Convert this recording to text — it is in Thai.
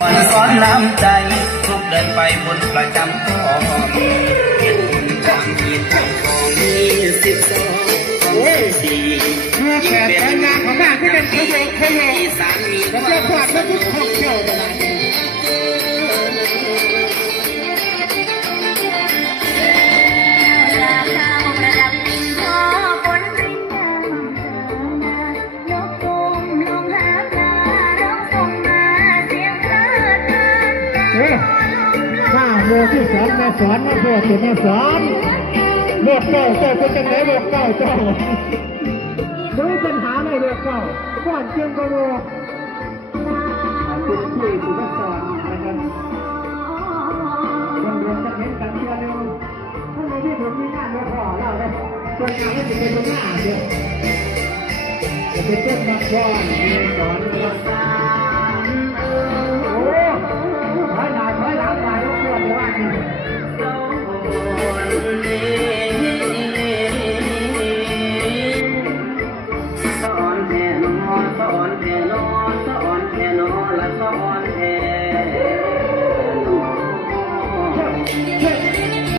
สอนน้ำใจทุกเดินไปบนประจำก็มีเห็นบุญตามขีดของมี12 ดีเมื่อแขกแต่งงานของบ้านที่เป็นขยโยขยโย อีสานมี แล้วก็พอดแล้วทุกท่องเที่ยวตลาดนี้ข้าโมที่สอนมาสอนมาพูดถึงมาสอนเลือกเก้าเจ้าเป็นจังไหนเลือกเก้าเจ้าดูปัญหาในเลือกเก้าก่อนเชียงกโลคุณคุยสุภาพสอนนะครับโรงเรียนจะเห็นกันเชื่อเร็วถ้าในที่ผมมีงานมาขอเล่าเลยส่วนงานก็จะเป็นงานเดียวจะเป็นต้นมาก่อนเรียนสอนภาษาโอ้ถอยหน้าถอยหลังไปรบกวนในบ้านนี้สอนแทนอสอนแทนอสอนแทนอและสอนแทน